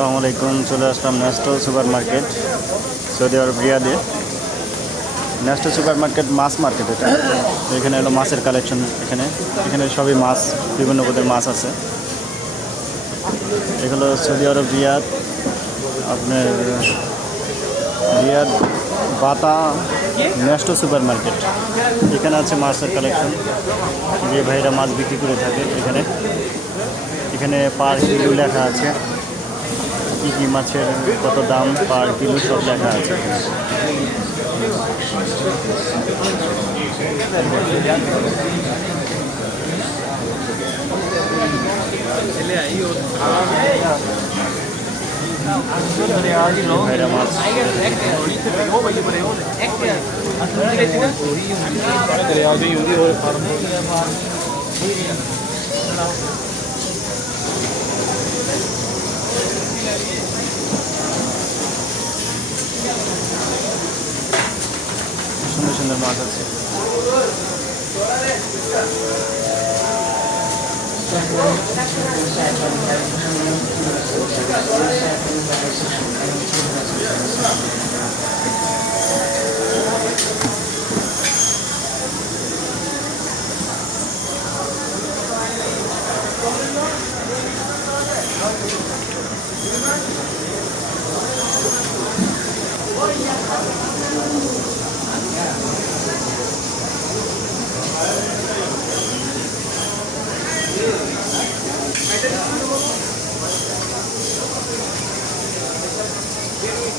আসসালামু আলাইকুম, চলে আসলাম Nesto super market Saudi Arab রিয়াদে ন্যাস্টো super market মাছ মার্কেট এটা। এখানে হলো মাছের কালেকশন এখানে এখানে সবই মাছ, বিভিন্ন পদের মাছ আছে। এগুলো সৌদি আরব রিয়াদ আপনার রিয়াদ বাতা ন্যাস্টো সুপার মার্কেট এখানে আছে মাছের কালেকশন যে ভাইরা মাছ বিক্রি করে থাকে এখানে। এখানে পার কিলো লেখা আছে। কী কী মাছের কত দাম পার কিলো সব লেখা আছে। ভাইরা মাছ সুন্দর মাছ আছে Thank.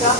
か。